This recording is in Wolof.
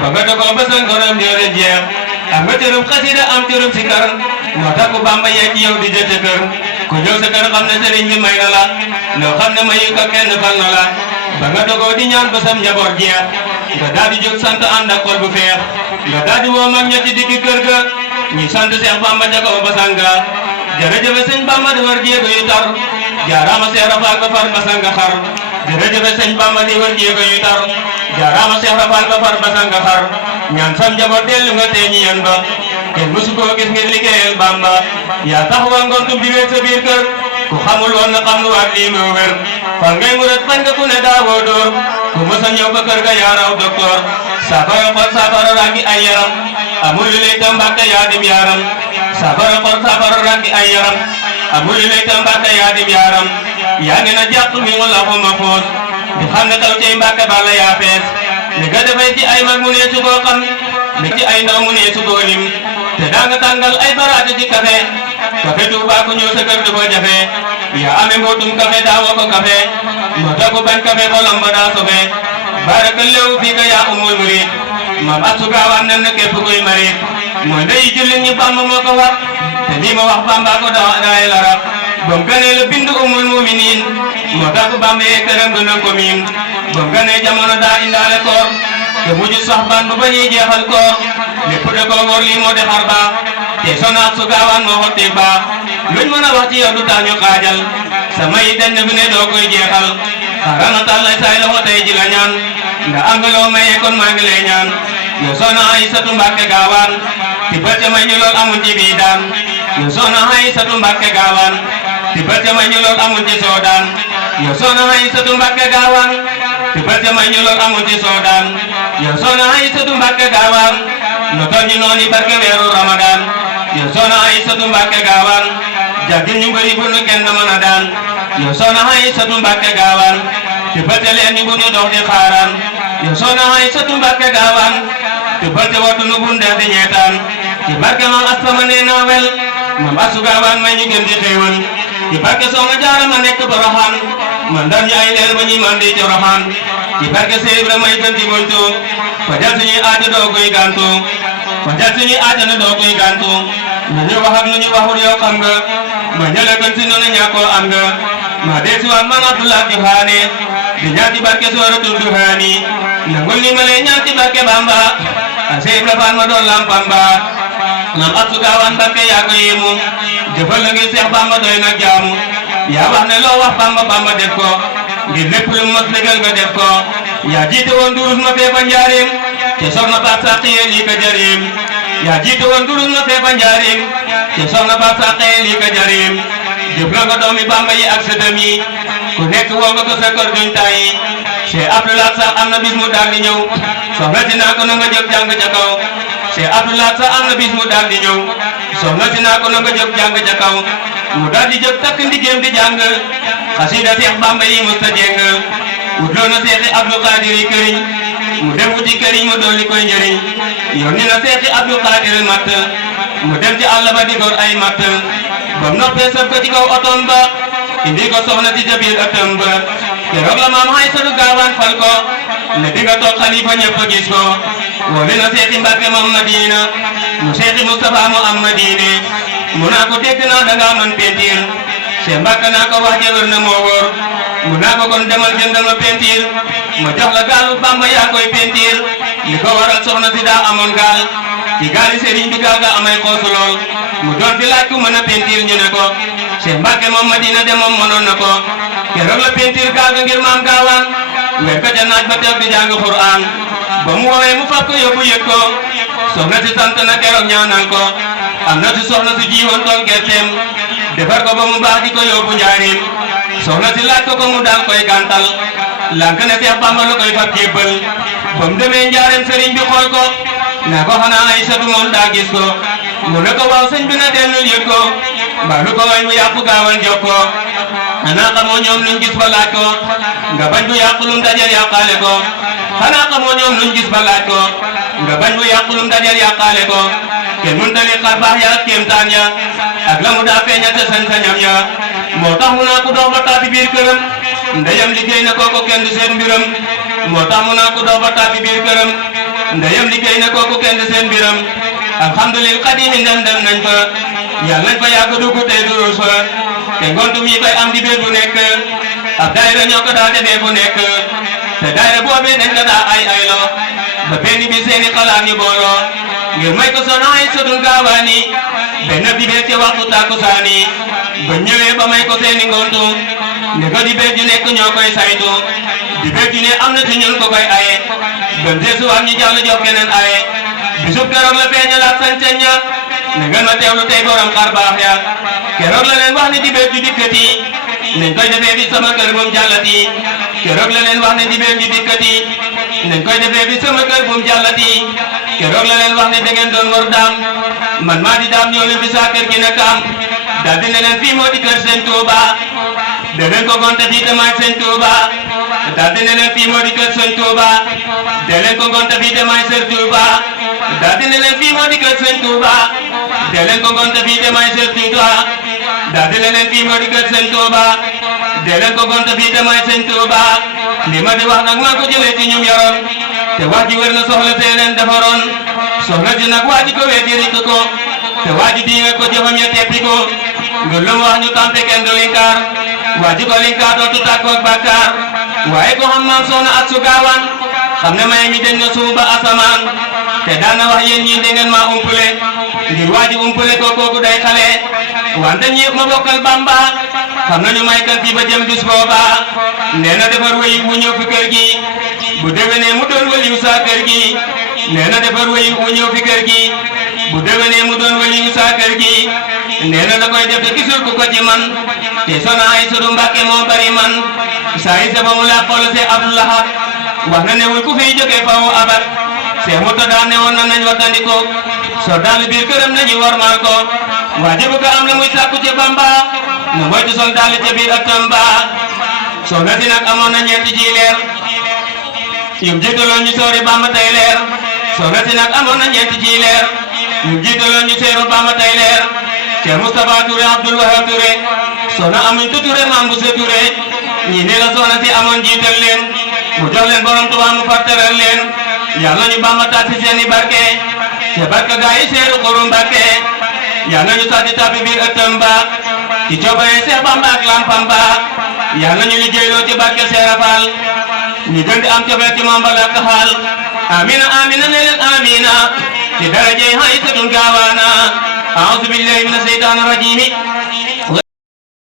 baga dogo basan gorom jere jeex am nga cërum xasida am cërum sikar moo tax ku Bamba yee ci yow di jëte kër ku ñëw sa kër xam ne sëriñ bi may na la loo xam ne mayu ko kenn fal na la ba nga dogoo di ñaan ba sam njaboot jeex nga daal di jóg sant ànd ak xol bu feex nga daal di woo mag ña ci digg kër ga ñi sant Seex Bamba ca kaw ba sanga jërëjëf sëñ Bamba di war jéego yu tar jaaraama Seex Rafal ba far ba sanga xar jërëjëf sëñ Bamba di war jéego yu tar jaaraama Seex Rafal ba far ba sanga xar ñaan sam njaboot dellu nga tee ñi yan ba kenn musu koo gis ngir liggéeyal Bamba yaa taxawal ngontum di wéet sa biir kër ku xamul woon na xam lu waat lii moo wér fan ngay murat bañ nga ku ne daawoo dóor ku mës a ñëw ba kër ga yaa raw docteur saafara xol saafara rangi ay yaram amul li lay tambàkka yaa dim yaram saafara xol saafara rangi ay yaram amul li lay tambàkka yaa dim yaram yaa ngi na jàpp mi mu la xuma foos di xam ne taw cay mbàkka bala yaa fees li nga defay ci ay mag mu nee su koo xam li ci ay ndaw mu nee su koo lim te daa nga tàngal ay baraate ci café café Touba ku ñëw sa kër dafa jafe yaa amee mbootum café daawoo ko café moo tax ku bañ café xolam ba daa sofe barakallahu fii ka yaa umul murid mam asu gaawaan nan na képp kuy marit mooy ndeyi jullit ñi Bamba moo ko wax te lii ma wax Bamba ko daay larab bam ganee la bindu umul muminin moo tax Bamba yee këram gënal ko miin bam ganee jamono daa indaale koor te mujj sax ban ba ñuy jeexal koor lépp de ko wóor lii moo de xar baax te sonaat su gaawaan moo xottee baax luñ mën a wax ci yow du tax ñu xaajal sama yi dañ na fi ne doo koy jeexal xaaral na tàllay saay loxo tey ji la ñaan nga am nga loo mayee kon maa ngi lay ñaan yow soxna Aysatu Mbàkke gaawaan ti bëtte may ñu lool amul ci bii daan yow soxna Aysatu Mbàkke gaawaan ti bëtte may ñu lool amul ci soodaan yow soxna Aysatu Mbàkke gaawaan ti bëtte may ñu lool amul ci soodaan yow soxna Aysatu Mbàkke gaawaan no toll ñu noonu barke weeru Ramadan yow soxna Aysatu Mbàkke gaawaan jàggi ñu bëri bu nu kenn mën a daan yow soxna Aysatu Mbàkke gaawaan ti bëtte leen ñu bu ñu dox di xaaraan yow soxna Aysatu Mbàkke gaawaan ti bëtte wattu nu bu ndeex di ñeetaan ci barke maam Asta ma nee naa wel maam Astu gaawaan may ñu gën di xéewal ci barke soxna Jaara ma nekk Poroxaan man ndar ñu ay leer ba ñuy man di Coroxaan ci barke Seex Ibra may gën di gontu fajal suñuy aajo doo koy gàntu fajal suñuy aajo na doo koy gàntu nu ñu wax ak nu ñu waxul yow xam nga ma ñële gën si noonu ñàkkoo am nga ma dee si waat man Abdullah Joxaane di ñaan ci barke Sooratul Duxaani nangul ni ma lay ñaan ci barke Bamba a Seex Ibra Faal ma doon lampam ba maam Astu Gaawaan barke yaa ko yéemu jëfal la ngir Seex Bamba doy nag jaamu yaa wax ne loo wax Bamba Bamba def ko ngir lépp lu mos légal nga def ko yaa jiite woon durus ma fee ba njaarim te soxna Faat Saqee lii ka jarim yaa jiite woon durus ma fee ba njaarim te soxna Faat Saqee lii ka jarim jëf la nga doomi Bamba yi ak sëtam yi ku nekk woo nga ko sa kër duñ tàyyi Cheikh Abdoulaye sax am na bis mu daal di ñëw soxna si naa ko na nga jóg jàng ca kaw Cheikh Abdoulaye sax am na bis mu daal di ñëw soxna si naa ko na nga jóg jàng ca kaw mu daal di jóg takk ndigéem di jàng xasida Seex Bamba yi musta jeng wutloo na Seexi Abdou Khadir yi këriñ mu dem wuti këriñ mu dolli koy njëriñ yónni na Seexi Abdou Khadir matt mu dem ci àll ba di gor ay matt bam noppee sëf ko ci kaw otom ba indi ko soxna ci biir ëttam ba keroog la maam Aysatu Gaawaan fal ko ne di nga toog xalifa ñëpp gis ko woole na Seexi Mbàkke moom Madina mu Seexi Mustafa mu am Madine mu naa ko dégg naa danga man pentiir Seex Mbàkke naa ko wax jëwër na moo wóor mu naa ko kon demal jëndal ma pentiir ma jox la gaalu Bamba yaa koy pentiir li ko waral soxna si daa amoon gaal ci gaali sëriñ bi gaal ga amay xoosu lool mu doon fi laaj ku mën a pentiir ñu ne ko Seex Mbàkke moom Madina de moom mënoon na ko keroog la pentiir gaal ga ngir maam Gaawaan weer ka ca naaj ba teew di jàng Qur'aan ba mu woowee mu fab ko yóbbu yëg ko soxna si sant na keroog ñaanal ko am na si soxna si jiwoon tool gerteem defar ko ba mu baax di ko yóbbu njaarim soxna si laaj ko mu daal koy gàntal lank ne Seex Bamba la koy fab jébbal ba mu demee njaarim sëriñ bi xool ko na ko xanaa Aysatu moom daa gis ko mu ne ko waaw sëñ bi na dellul yëg ko mbaa lu ko wañ mu yàqu Gaawaan jox ko xanaa xamoo ñoom luñ gis ba laaj ko nga bañ bu yàqu lum dajal yàqaale ko xanaa xamoo ñoom luñ gis ba laaj ko nga bañ bu yàqu lum dajal yàqaale ko kenn mun tali xar baax ya ak kéemtaan ya ak la mu daa feeñal te sañ-sañam ya moo tax mu naa ko dox ba tàbbi biir këram ndeyam liggéey na kooko kenn du seen mbiram moo tax mu naa ko dox ba tàbbi biir këram ndeyam liggéey na kooku kenn seen mbiram alhamdulil xadimi ndem nañ fa yàlla nañ fa yàgg dugg tey durus fa te ngontu mi fay am di bee bu nekk ab daayira ñoo ko daa defee bu nekk te daayira boobee dañ ko daa ay aylo ba benn bi seeni xalaat ñu booloo ngir may ko soxna ay sëtul gaawaani benn bi bee ci waxtu tàkkusaani ba ñëwee ba may ko seeni ngontu ne ko di bee ju nekk ñoo koy saytu di bee ju ne am na ci ñun ko koy aye ba desuwaat ñu jàll jox keneen aye bisub keroog la feeñalaat sañ-sañ ña ne ngeen ma teewlu tey borom xar baax ya keroog la leen wax ne di bee ju dikkati nañ koy defee bi sama kër bu mu jàllati keroog la leen wax ne di bee ju dikkati nañ koy defee bi sama kër bu mu jàllati keroog la leen wax ne da ngeen doon war daam man maa di daam ñoo leen fi saa kër gi nekk am daal di ne leen fii moo di kër Sëñ Tuuba da leen ko gonte fii te maay Sëñ Tuuba daal di ne leen fii moo di kër Sëñ Tuuba da leen ko gonte fii te maay Sëñ Tuuba daal di ne leen fii moo di kër Sëñ Tuuba da leen ko gonte fii te maay Sëñ Tuuba daal di ne leen fii moo di kër Sëñ Tuuba da leen ko gonte fii te maay Sëñ Tuuba li ma di wax nag maa ko jëlee ci ñum yoroon te wax ji wér na soxla see leen defaroon soxla ji nag waa ji ko weddi rikk ko te waa ji bii nga ko jëfam ya teppi ko ngir lu mu wax ñu tampe kenn du linkaar waa ji ko linkaar dootu tàggoo ak bàkkaar waaye ko xam maam soxna ak su gaawaan xam ne may mi dañ na suuba asamaan te daana wax yéen ñii da ngeen maa umpule ngir waa ji umpule ko kooku day xale wante ñi ma bokkal Bamba xam nañu may kan fii ba jëm bis booba nee na defar wëyu mu ñëw fi kër gi bu déwénee mu doon wëliw saa kër gi nee na defar wëyu mu ñëw fi kër gi bu déwénee mu doon wëliw saa kër gi nee na da koy def te gisul ku ko ci man te Soxna Aysatu Mbàkke moo bari man saa yi sa ba mu laa xool see Abdou Lahad wax na newul ku fiy jógee faw abat see mu daa ne woon na nañ wattandiko soo daal biir këram nañu warmal ko waajibu ko am na muy sàkku ci Bamba na moytu sol daal ca biir ak Tamba soxna si nag amoon na ñeenti ji leer yum jiitaloon ñu soori Bamba tey leer soxna si nag amoon na ñeenti ji leer yum jiitaloon ñu seeru Bamba tey leer Cheikh Moustapha Touré Abdoul Wahab Touré soxna amuñ tu Touré Mame Bousso Touré ñii ne la soxna si amoon jiital leen mu jox leen borom Tuubaa mu fartaral leen yàlla ñu Bamba taat si seeni barke te barke gaa yi seeru Xuru Mbàkke yàlla ñu sax di tàbbi biir ëttam ba ci coobare Seex Bamba ak lampam ba yàlla ñu liggéeyloo ci barke Seera Faal ñu gën di am cofeel ci moom ba lakk xaal amina amina ne leen amina ci darajey Aysatu Gaawaana a'uuzu billahi mina shaytaani rajiim